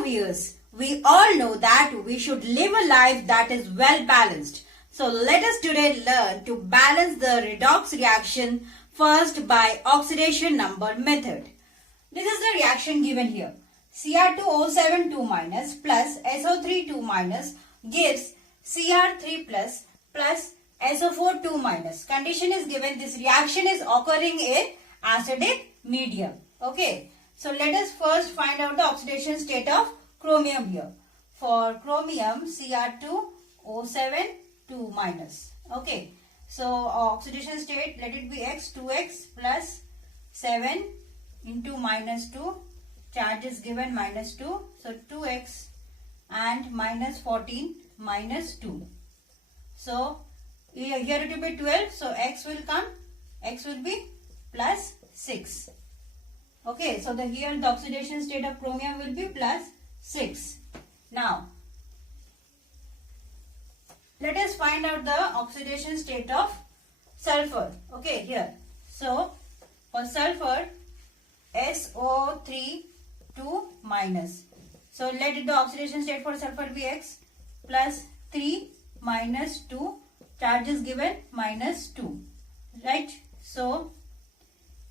Dear viewers, we all know that we should live a life that is well balanced. So let us today learn to balance the redox reaction first by oxidation number method. This is the reaction given here. Cr2O7 2 minus plus SO3 2 minus gives Cr3 plus SO4 2 minus. Condition is given. This reaction is occurring in acidic medium. Okay. So let us first find out the oxidation state of chromium here. For chromium, Cr2O7 2 minus. Okay. So oxidation state, let it be X, 2X plus 7 into minus 2. Charge is given minus 2. So 2X and minus 14 minus 2. So here it will be 12. So X will come. X will be plus 6. Okay, so here the oxidation state of chromium will be plus 6. Now, let us find out the oxidation state of sulfur. Okay, here. So, for sulfur, SO3 2 minus. So, let the oxidation state for sulfur be X plus 3 minus 2. Charge is given minus 2. Right? So,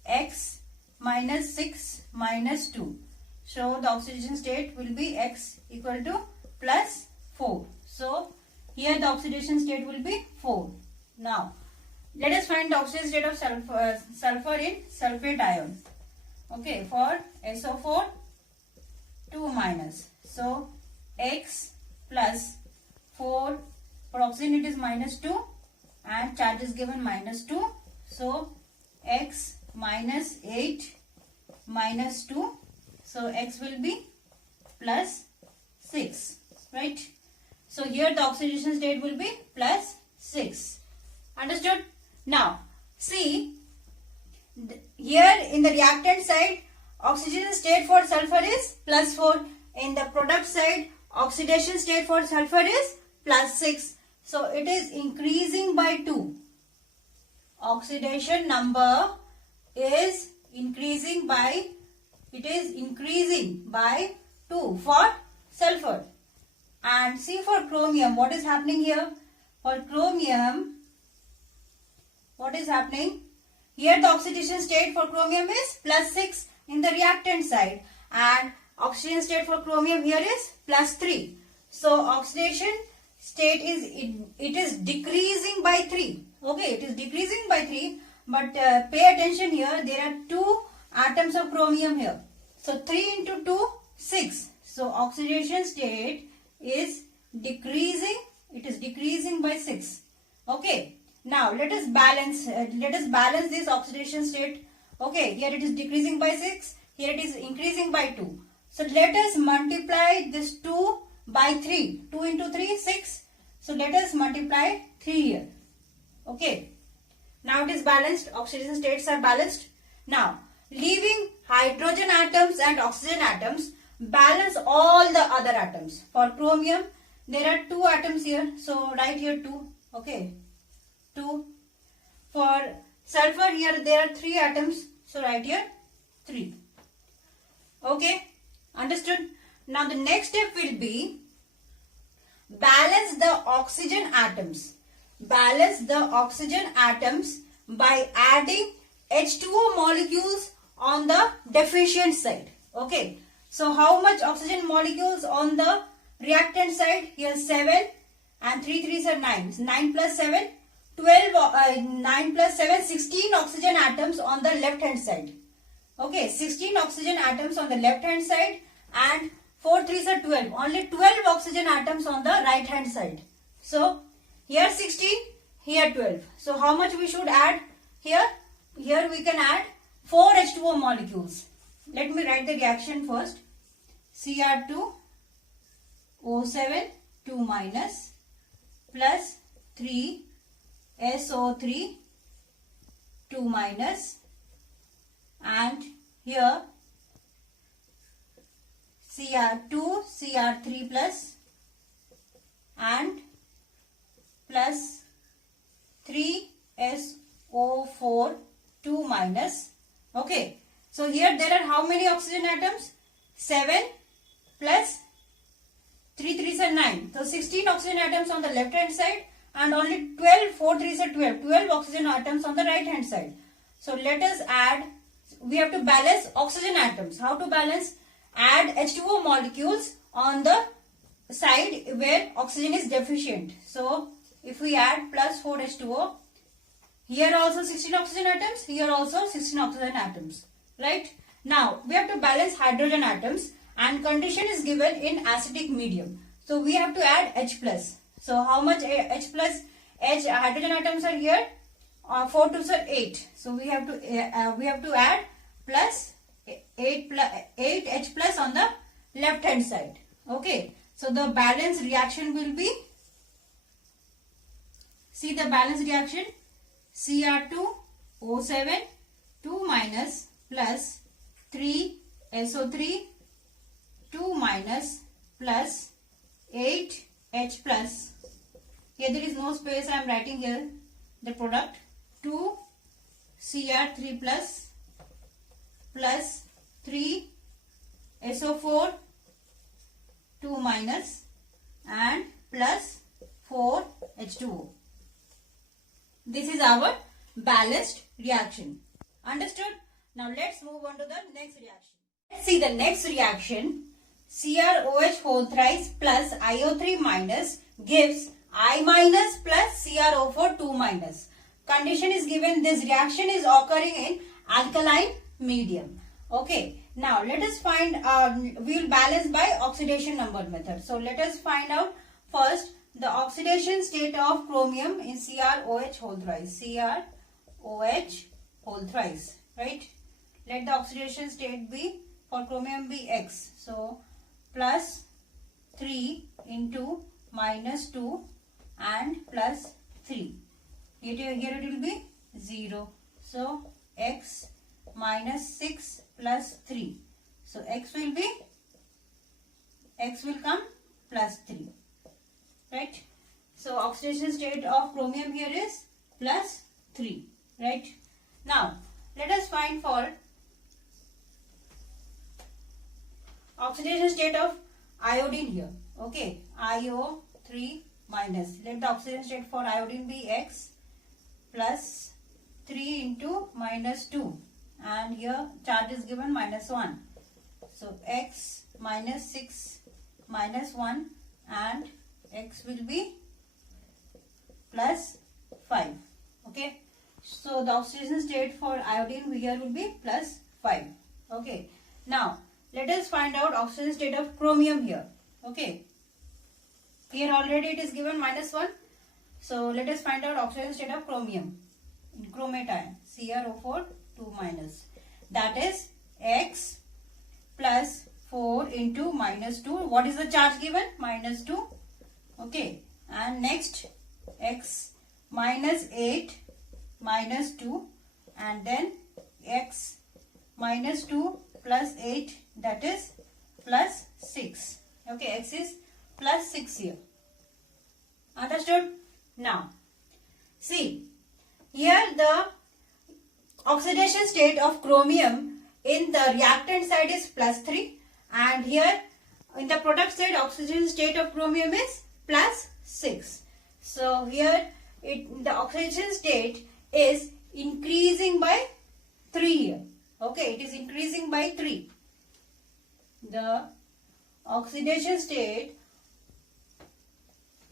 X minus 6 minus 2. So the oxidation state will be X equal to plus 4. So here the oxidation state will be 4. Now let us find the oxidation state of sulfur in sulfate ion. Okay, for SO4 2 minus. So X plus 4, for oxygen it is minus 2 and charge is given minus 2. So X minus 8 minus 2. So X will be plus 6. Right? So here the oxidation state will be plus 6. Understood? Now see, here in the reactant side oxidation state for sulfur is plus 4. In the product side oxidation state for sulfur is plus 6. So it is increasing by 2. Oxidation number is increasing by 2 for sulfur. And see for chromium what is happening here. For chromium, what is happening? Here the oxidation state for chromium is plus 6 in the reactant side and oxidation state for chromium here is plus 3. So oxidation state is decreasing by 3. Okay, it is decreasing by 3, but pay attention here, there are 2 atoms of chromium here. So 3 into 2, 6. So oxidation state is decreasing, it is decreasing by 6. Okay, now let us balance this oxidation state. Okay, here it is decreasing by 6, here it is increasing by 2. So let us multiply this 2 by 3. 2 into 3, 6. So let us multiply 3 here. Okay. Now it is balanced. Oxidation states are balanced. Now, leaving hydrogen atoms and oxygen atoms, balance all the other atoms. For chromium, there are 2 atoms here. So write here 2. Okay. 2. For sulfur, here there are 3 atoms. So write here 3. Okay. Understood? Now the next step will be balance the oxygen atoms. Balance the oxygen atoms by adding H2O molecules on the deficient side. Okay. So how much oxygen molecules on the reactant side? Here 7 and 3 3s are 9. 9 plus 7, 12, 9 plus 7, 16 oxygen atoms on the left hand side. Okay, 16 oxygen atoms on the left hand side and 4 3s are 12. Only 12 oxygen atoms on the right hand side. So here 16, here 12. So how much we should add here? Here we can add 4 H2O molecules. Let me write the reaction first. Cr2O7 2 minus plus 3 SO3 2 minus and here Cr2 Cr3 plus and plus 3SO4 2 minus. Okay. So here there are how many oxygen atoms? 7 plus So 16 oxygen atoms on the left hand side and only 12, 4 3s are 12 oxygen atoms on the right hand side. So let us add, we have to balance oxygen atoms. How to balance? Add H2O molecules on the side where oxygen is deficient. So if we add plus 4 H2O, here also 16 oxygen atoms, here also 16 oxygen atoms, right? Now we have to balance hydrogen atoms and condition is given in acidic medium. So we have to add H plus. So how much H plus? H hydrogen atoms are here. 4 2s are 8. So we have to add plus 8 H plus on the left hand side. Okay. So the balance reaction will be, see the balance reaction, Cr2O7 2 minus plus 3 SO3 2 minus plus 8 H plus. Here there is no space, I am writing here the product, 2 Cr3 plus 3 SO4 2 minus and plus 4 H2O. This is our balanced reaction. Understood? Now let's move on to the next reaction. Let's see the next reaction. CrOH whole thrice plus IO3 minus gives I minus plus CrO4 2 minus. Condition is given, this reaction is occurring in alkaline medium. Okay. Now let us find, we will balance by oxidation number method. So let us find out first the oxidation state of chromium in CrOH whole thrice. CrOH whole thrice, right? Let the oxidation state be for chromium be X. So plus 3 into minus 2 and plus 3. Here it will be 0. So X minus 6 plus 3. So X will come plus 3. Right? So oxidation state of chromium here is plus 3. Right? Now let us find for oxidation state of iodine here. Okay, IO3 minus. Let the oxidation state for iodine be X plus 3 into minus 2. And here charge is given minus 1. So X minus 6 minus 1 and X will be plus 5. Okay. So the oxidation state for iodine here will be plus 5. Okay. Now let us find out oxidation state of chromium here. Okay. Here already it is given minus 1. So let us find out oxidation state of chromium in chromate ion. CrO4 2 minus. That is X plus 4 into minus 2. What is the charge given? Minus 2. Okay. And next X minus 8 minus 2 and then X minus 2 plus 8, that is plus 6. Okay. X is plus 6 here. Understood? Now see, here the oxidation state of chromium in the reactant side is plus 3 and here in the product side oxidation state of chromium is plus 6. So here the oxidation state is increasing by 3 here. Okay, it is increasing by 3. The oxidation state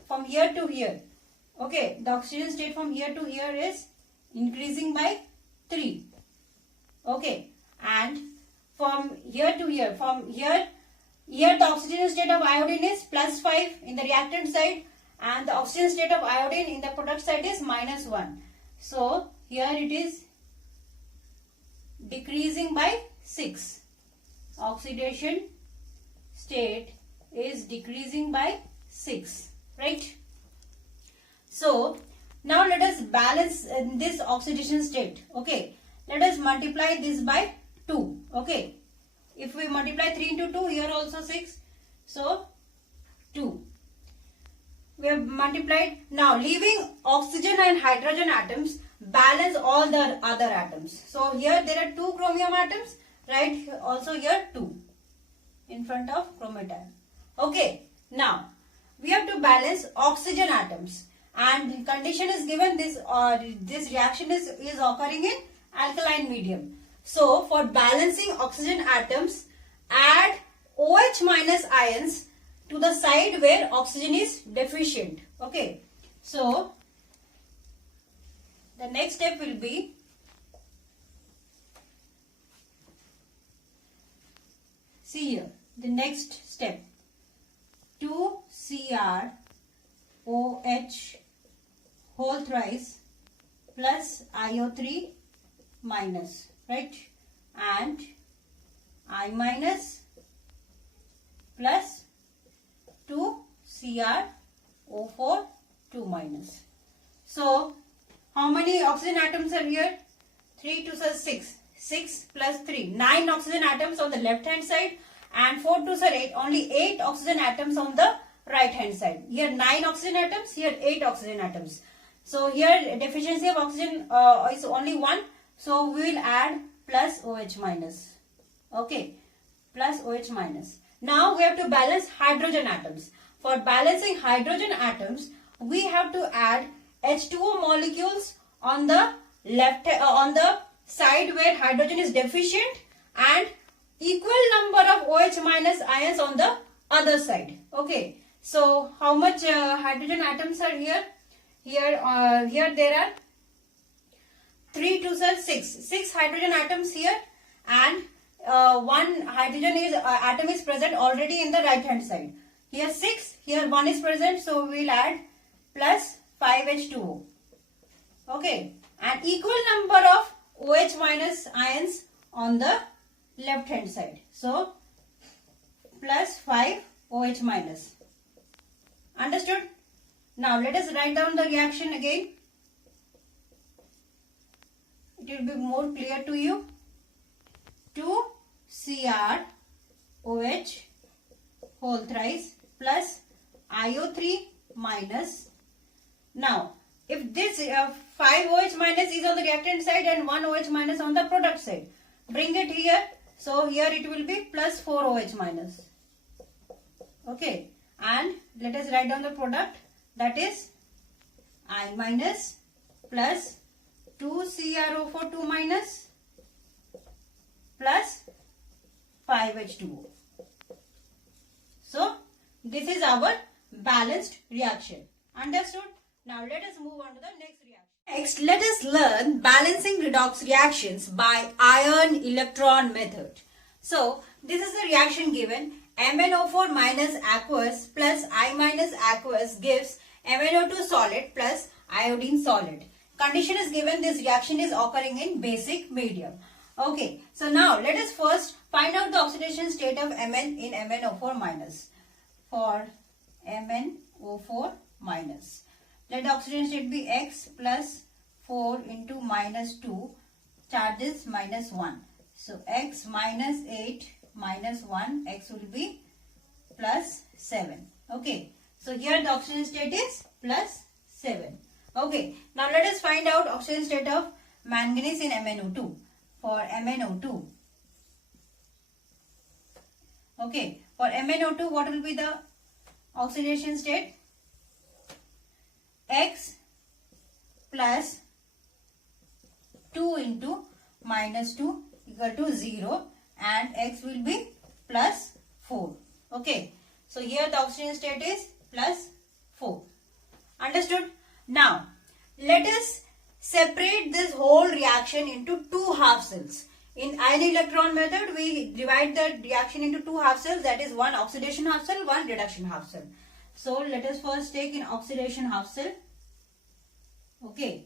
from here to here. Okay, the oxidation state from here to here is increasing by 3. Okay, and from here to here, here the oxidation state of iodine is plus 5 in the reactant side and the oxidation state of iodine in the product side is minus 1. So here it is decreasing by 6. Oxidation state is decreasing by 6, right? So now let us balance this oxidation state. Okay, let us multiply this by 2. Okay, if we multiply 3 into 2, here also 6. So 2. We have multiplied. Now leaving oxygen and hydrogen atoms, balance all the other atoms. So here there are 2 chromium atoms, right? Also here 2 in front of chromate ion. Okay, now we have to balance oxygen atoms, and condition is given this reaction is occurring in alkaline medium. So for balancing oxygen atoms, add OH minus ions to the side where oxygen is deficient. Okay, so the next step will be see here the next step, 2CrOH whole thrice plus IO3 minus, right, and I minus plus 2CrO4 2 minus. So how many oxygen atoms are here? 3 2 are 6. 6 plus 3, 9 oxygen atoms on the left hand side, and 4 2 are 8, only 8 oxygen atoms on the right hand side. Here 9 oxygen atoms, here 8 oxygen atoms. So here deficiency of oxygen is only 1. So we will add plus OH minus. Okay, plus OH minus. Now we have to balance hydrogen atoms. For balancing hydrogen atoms, we have to add H2O molecules on the left on the side where hydrogen is deficient, and equal number of OH minus ions on the other side. Okay, so how much hydrogen atoms are here? Here there are 3 2 are 6. 6 hydrogen atoms here, and one hydrogen atom is present already in the right hand side. Here 6, here 1 is present, so we will add plus 5H2O. Okay, and equal number of OH minus ions on the left hand side. So plus 5 OH minus. Understood? Now let us write down the reaction again. It will be more clear to you. 2CrOH whole thrice plus IO3 minus. Now if this 5 OH minus is on the reactant side and 1 OH minus on the product side, bring it here. So here it will be plus 4 OH minus. Okay, and let us write down the product, that is I minus plus 2CrO4 2 minus plus 5H2O. So this is our balanced reaction. Understood? Now let us move on to the next reaction. Next, let us learn balancing redox reactions by ion electron method. So this is the reaction given. MnO4 minus aqueous plus I minus aqueous gives MnO2 solid plus iodine solid. Condition is given, this reaction is occurring in basic medium. Okay, so now let us first find out the oxidation state of Mn in MnO4 minus. For MnO4 minus, let the oxidation state be X plus 4 into minus 2, charges minus 1. So X minus 8 minus 1, X will be plus 7. Okay, so here the oxidation state is plus 7. Okay, now let us find out oxidation state of manganese in MnO2. For MnO2, okay, for MnO2 what will be the oxidation state? X plus 2 into minus 2 equal to 0, and X will be plus 4. Okay, so here the oxidation state is plus 4. Understood? Now let us separate this whole reaction into two half cells. In ion electron method, we divide the reaction into two half cells, that is one oxidation half cell, one reduction half cell. So let us first take in oxidation half cell. Okay,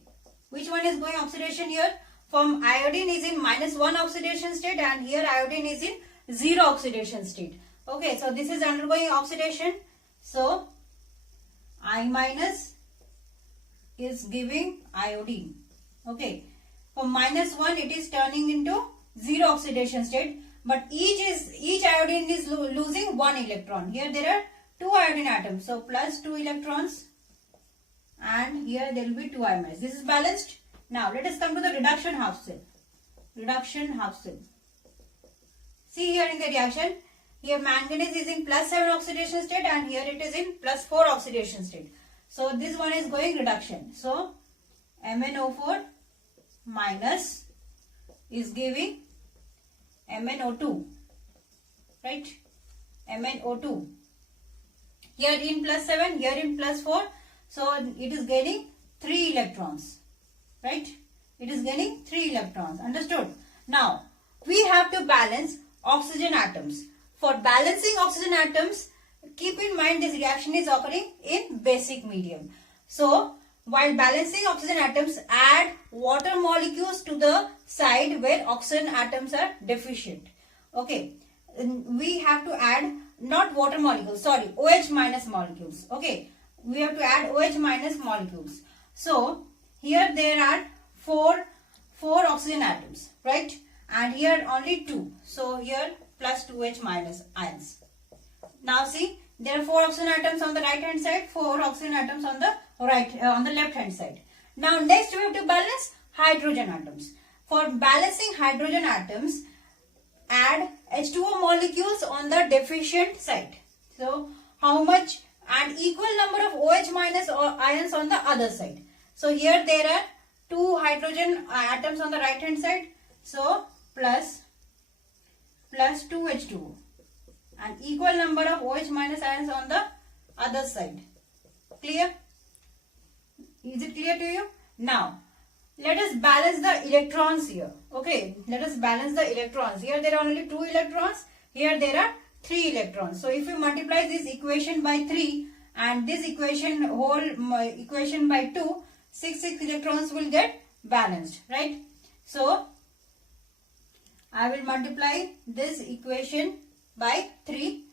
which one is going oxidation here? From iodine is in minus 1 oxidation state, and here iodine is in 0 oxidation state. Okay, so this is undergoing oxidation. So I minus is giving iodine. Okay, from minus 1 it is turning into 0 oxidation state, but each iodine is losing 1 electron. Here there are 2 iodine atoms, so plus 2 electrons, and here there will be 2 I minus. This is balanced. Now let us come to the reduction half cell. Reduction half cell. See here in the reaction, Here manganese is in +7 oxidation state and here it is in +4 oxidation state. So this one is going reduction. So MnO4 minus is giving MnO2, right? MnO2. Here in +7, here in +4. So it is gaining 3 electrons, right? It is gaining 3 electrons. Understood? Now we have to balance oxygen atoms. For balancing oxygen atoms, keep in mind this reaction is occurring in basic medium. So while balancing oxygen atoms, add water molecules to the side where oxygen atoms are deficient. Okay, we have to add not water molecules, sorry, OH minus molecules. Okay, we have to add OH minus molecules. So here there are four oxygen atoms, right? And here only 2. So here plus 2H minus ions. Now see, there are 4 oxygen atoms on the right hand side, 4 oxygen atoms on the on the left hand side. Now next we have to balance hydrogen atoms. For balancing hydrogen atoms, add H2O molecules on the deficient side. So how much? And equal number of OH minus ions on the other side. So here there are 2 hydrogen atoms on the right hand side. So plus 2 H2O and equal number of OH minus ions on the other side. Clear? Is it clear to you? Now let us balance the electrons here. Okay, let us balance the electrons. Here there are only 2 electrons. Here there are 3 electrons. So if you multiply this equation by 3 and this equation whole equation by 2, 6 electrons will get balanced, right? So I will multiply this equation by 3.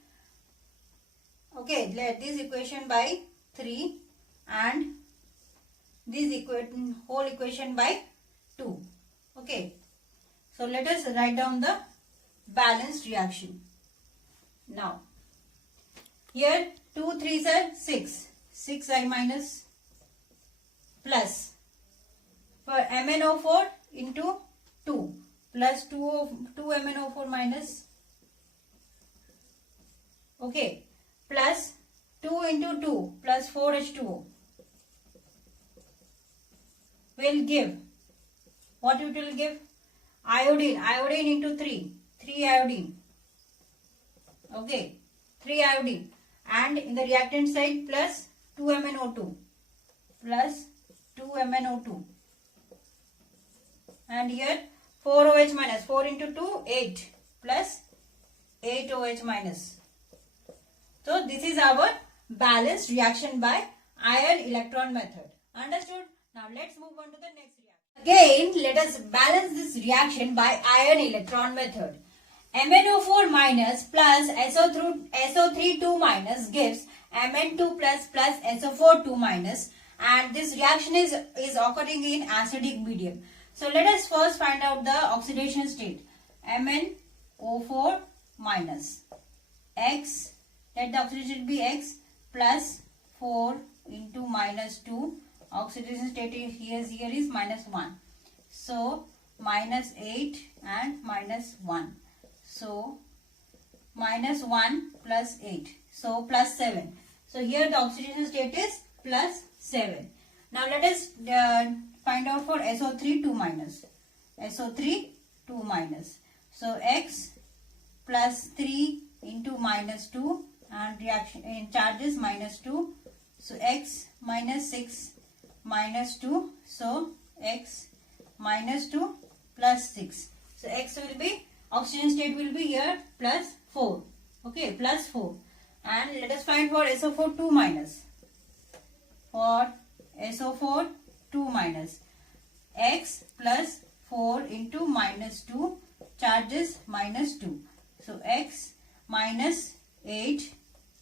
Okay, let this equation by 3 and this whole equation by 2. Okay, so let us write down the balanced reaction. Now here 2 3s are 6, 6I minus plus for MnO4 into 2 plus 2 MnO4 minus, okay, plus 2 into 2 plus 4H2O will give, what it will give? Iodine into 3 iodine, okay, 3 iodine, and in the reactant side plus 2 MnO2 plus 2 MnO2, and here 4 OH minus, 4 into 2 8 plus 8 OH minus. So this is our balanced reaction by ion electron method. Understood? Now let's move on to the next reaction. Again, let us balance this reaction by ion electron method. MnO4 minus plus SO3 2 minus gives Mn2 plus SO4 2 minus, and this reaction is occurring in acidic medium. So let us first find out the oxidation state. MnO4 minus X, let the oxidation be X, plus 4 into minus 2. Oxidation state here is minus 1. So minus 8 and minus 1. So minus 1 plus 8. So plus 7. So here the oxidation state is plus 7. Now let us find out for SO3 2 minus. SO3 2 minus. So X plus 3 into minus 2 and reaction in charges minus 2. So X minus 6 minus 2. So X minus 2 plus 6. So X will be, oxygen state will be here plus 4. Okay, plus 4. And let us find for SO4 2 minus. For SO4 2 minus. X plus 4 into minus 2, charges minus 2. So X minus 8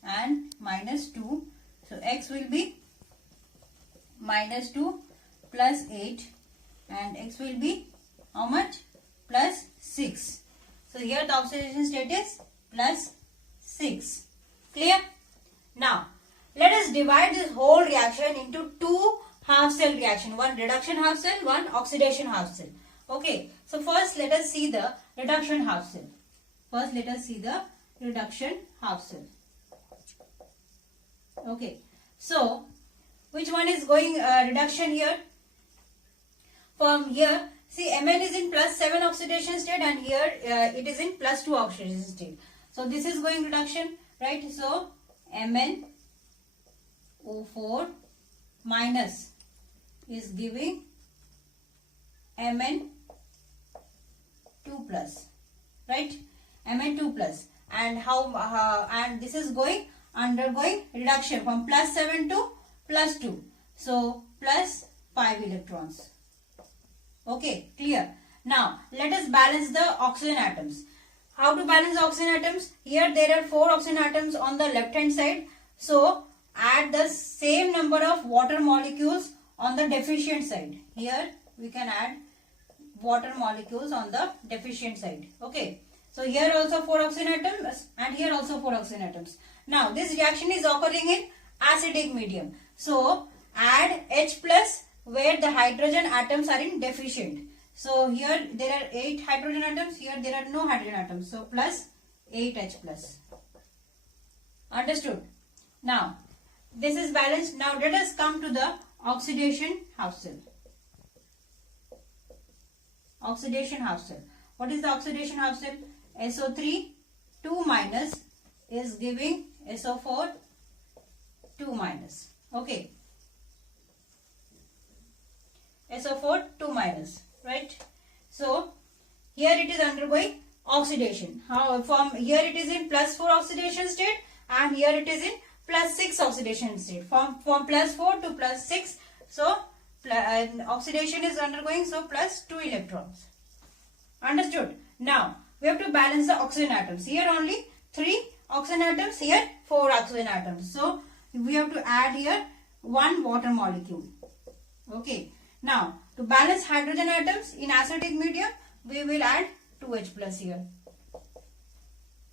and minus 2. So X will be minus 2 plus 8 and X will be how much? Plus 6. So here the oxidation state is plus 6. Clear? Now let us divide this whole reaction into 2 half cell reaction. One reduction half cell, one oxidation half cell. Okay. So first let us see the reduction half cell. First let us see the reduction half cell. Okay, so which one is going reduction here? From here, see Mn is in +7 oxidation state and here it is in +2 oxidation state. So this is going reduction, right? So MnO4 minus is giving Mn2 plus, right? Mn2 plus, and and this is undergoing reduction from +7 to +2. So +5 electrons. Okay, clear. Now let us balance the oxygen atoms. How to balance the oxygen atoms? Here there are 4 oxygen atoms on the left hand side. So add the same number of water molecules on the deficient side. Here we can add water molecules on the deficient side. Okay. So here also 4 oxygen atoms and here also 4 oxygen atoms. Now this reaction is occurring in acidic medium. So add H plus where the hydrogen atoms are in deficient. So here there are 8 hydrogen atoms, here there are no hydrogen atoms. So plus 8H plus. Understood? Now this is balanced. Now let us come to the oxidation half cell. Oxidation half cell. What is the oxidation half cell? SO3 2 minus is giving SO4 2 minus. Okay. SO4 2 minus, right? So here it is undergoing oxidation. How from here it is in +4 oxidation state and here it is in +6 oxidation state. From +4 to +6. So oxidation is undergoing, so +2 electrons. Understood? Now we have to balance the oxygen atoms. Here only 3 oxygen atoms, here 4 oxygen atoms. So we have to add here 1 water molecule. Okay. Now to balance hydrogen atoms in acidic medium, we will add 2H plus here.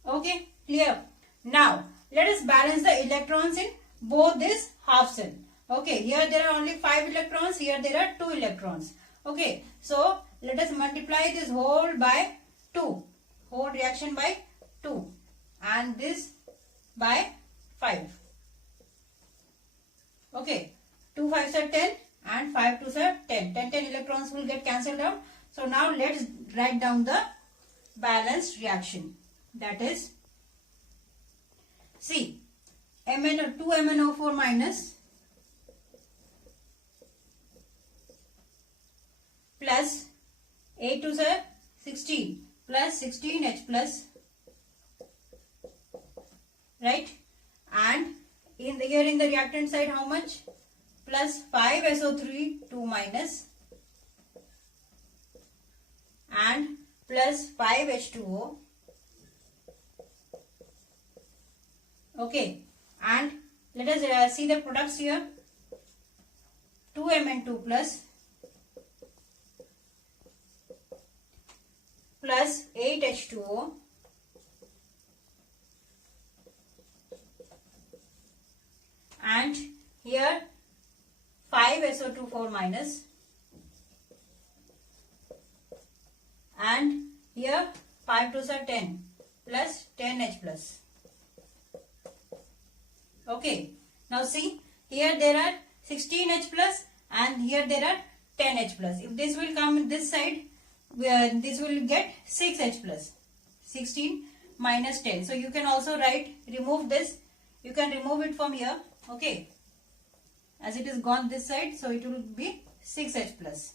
Okay, clear? Now let us balance the electrons in both this half cell. Okay, here there are only 5 electrons, here there are 2 electrons. Okay, so let us multiply this whole by 2, whole reaction by 2 and this by 5. Okay, 2 5s are 10 and 5 2s are 10. 10 electrons will get cancelled out. So now let's write down the balanced reaction. That is, see, 2 MnO4 minus plus 8 2s are 16 plus 16H plus, right? And here in the reactant side how much? Plus 5 SO3 2 minus and plus 5 H2O. Okay, and let us see the products here. 2 Mn2 plus 8 H2O and here 5 SO2 4 minus and here 5 2s are 10 plus 10H plus. Okay, now see, here there are 16H plus and here there are 10H plus. If this will come this side, this will get 6H plus. 16 minus 10. So you can also write, remove this. You can remove it from here. Okay, as it is gone this side, so it will be 6H plus.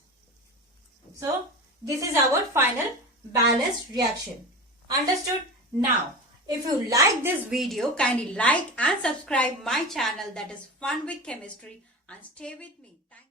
So this is our final balanced reaction. Understood? Now if you like this video, kindly like and subscribe my channel, that is Fun with Chemistry, and stay with me. Thank you.